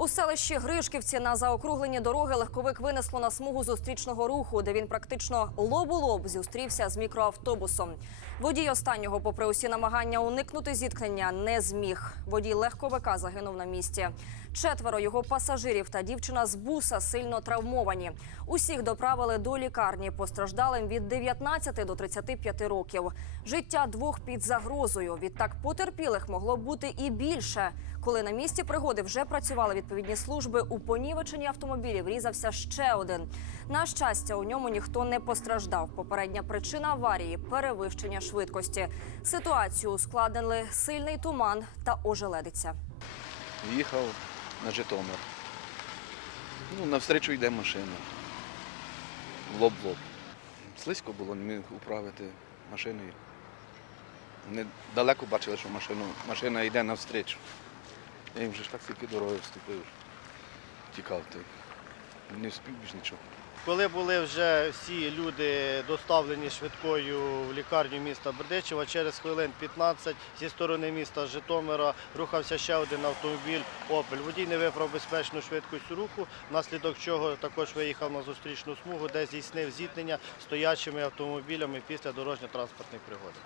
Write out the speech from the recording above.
У селищі Гришківці на заокругленні дороги легковик винесло на смугу зустрічного руху, де він практично лоб у лоб зустрівся з мікроавтобусом. Водій останнього, попри усі намагання уникнути зіткнення, не зміг. Водій легковика загинув на місці. Четверо його пасажирів та дівчина з буса сильно травмовані. Усіх доправили до лікарні постраждалим від 19 до 35 років. Життя двох під загрозою. Відтак потерпілих могло бути і більше. Коли на місці пригоди вже працювали відповідні служби, у понівеченні автомобілів різався ще один. На щастя, у ньому ніхто не постраждав. Попередня причина аварії перевищення швидкості. Ситуацію ускладнили сильний туман та ожеледиця. Їхав на Житомир. Ну, навстрічу йде машина. Лоб в лоб. Слизько було, не міг управити машиною. Вони далеко бачили, що машину, машина йде навстрічу. Я їм вже ж так тільки дорогою вступив. Тікав ти. Не встиг більш нічого. Коли були вже всі люди доставлені швидкою в лікарню міста Бердичева, через хвилин 15 зі сторони міста Житомира рухався ще один автомобіль Опель. Водій не виправ безпечну швидкість руху, внаслідок чого також виїхав на зустрічну смугу, де здійснив зіткнення стоячими автомобілями після дорожньо-транспортної пригоди.